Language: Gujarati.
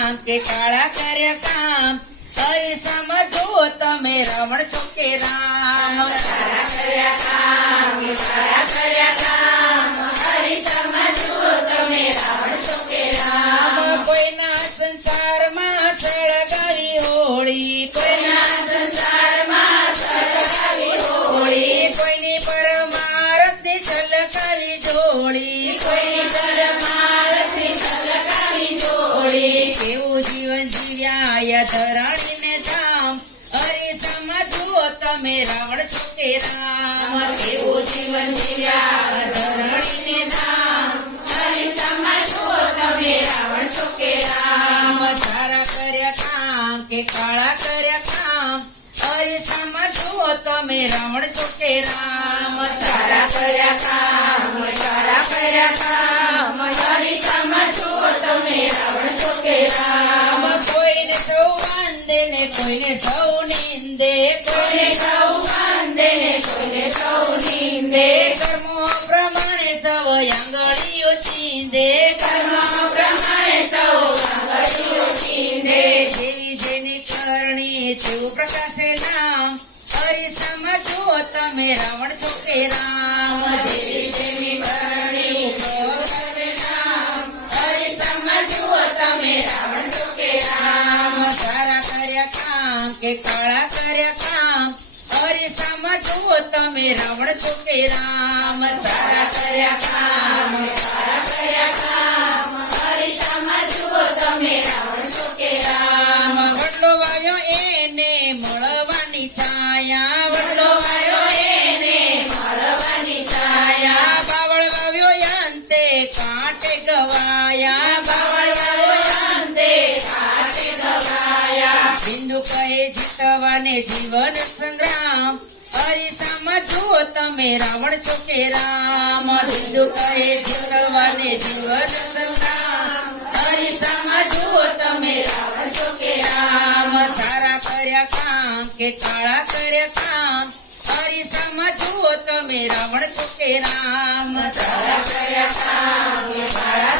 કામ કે કાળા કર્યા કામ અરીસામાં જુઓ તમે રાવણ છો કે રામ સારા કર્યા કામ કે સારા કર્યા કામ અરીસામાં જુઓ તમે રાવણ છો કે રામ કોઈના સંસારમાં સળગાવી હોળી કોઈના સંસારમાં સળગાવી હોળી કોઈની પરમારથી છલકાવી જોડી કોઈની પરમારથી છલકાવી જોડી કેવું જીવન જીવ્યા ધરાણીને ધામ અરીસામાં જુઓ તમે રાવણ છો કે રામ કેવું જીવન જીવ્યા ધરણીને ધામ અરીસામાં જુઓ તમે રાવણ છો કે રામ સારા કર્યા કામ કે કાળા કર્યા કામ અરીસામાં જુઓ તમે રાવણ છો કે રામ સારા કર્યા કામ સારા કર્યા કામ અરીસામાં જુઓ તમે રાવણ છો કે રામ કોઈને સૌ વાંદે ને કોઈને સૌ નિંદે કોઈને સૌ વાંદે ને કોઈને સૌ નિંદે કર્મો પ્રમાણે સૌ આંગળીઓ ચીંદે કર્મ પ્રમાણે સૌ આંગળીઓ ચીંધે જેવી જેની કરણી તેવું પ્રકાશે નામ અરીસામાં જુઓ તમે રાવણ છો કે રામ જેવી જેવી કરણી તેવું નામ અરીસામાં જુઓ તમે રાવણ છો કે રામ સારા કર્યા કામ કે કાળા કર્યા કામ અરીસામાં જુઓ તમે રાવણ છો કે રામ સારા કર્યા કામ સારા કર્યા કામ અરીસામાં જુઓ તમે રાવણ છો કે રામ વડલો વાયો એને મળવાની છાયા વડલો વાયો એને મળવાની છાયા બાવળ વાવ્યો યાંતે કાંટે ગવાયા બાવળ વાયો અંતે કાંટે ગવાયા બિંદુ કહે જીતવાને જીવન સંગ્રામ અરીસામાં જુઓ તમે રાવણ છો કે રામ બિંદુ કહે જીતવાને જીવન સંગ્રામ અરીસામાં જુઓ તમે રાવણ છો કે રામ સારા કર્યા કામ કે કાળા કર્યા કામ અરીસામાં જુઓ તમે રાવણ છો કે રામ સારા કર્યા કામ કે કાળા